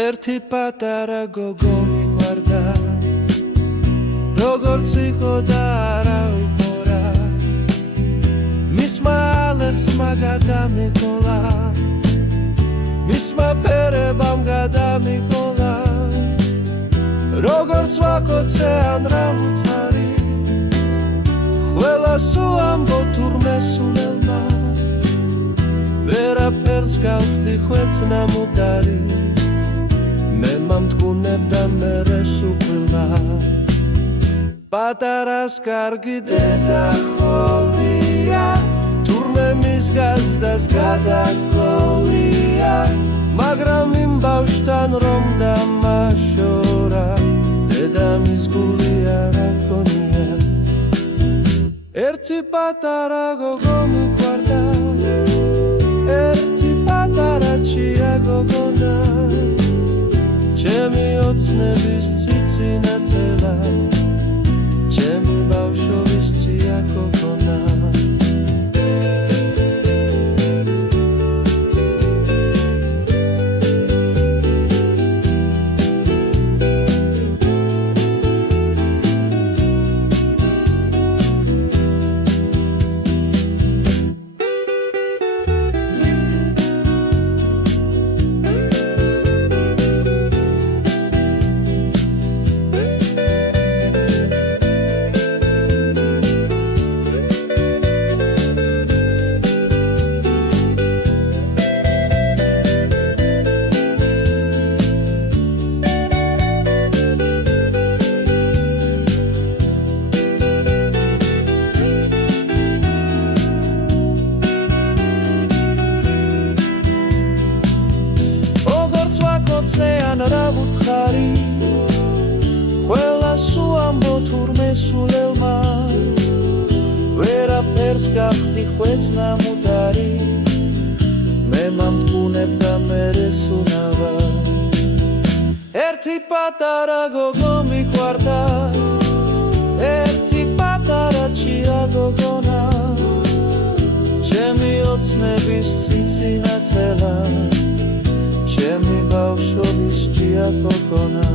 ერთი პატარა გოგო მიყვარდა როგორც იყო და არავინ ხორა მისმა ალერსმა გადამიყოლა მისმა ფერებამ გადამიყოლა როგორც ვაკოცე ან რამუცარი ყველა სუამბო თურმე სულელმა ვერაფერს გავხდი ხვეწნა მუდარი მე მომთქუნებდა მერე სუხილა პატარას კარგი დედა ხოლია თურმე მის გაზდას გადაგყოლია მაგრამ იმ ბავშვთან რომ დამაშორა დედამის გული არ აქონია ერთი პატარა გოგო მიყვარდა ერთი პატარა ჭია გოგონა ჩემი ოცნების ციცინა წელა ჩემი ბავშვობის ჭია გოგონა ან რა ვუთხარი ყველა სუამბო თურმე სულელმა ვერაფერს გავხდი ხვეწნა მუდარი მე მომთქუნებდა მერე სუნავა ერთი პატარა გოგო მიყვარდა ერთი პატარა ჭია გოგონა ჩემი ოცნების ციცინა წელა ჩემი ბავშვობის ჭია გოგონა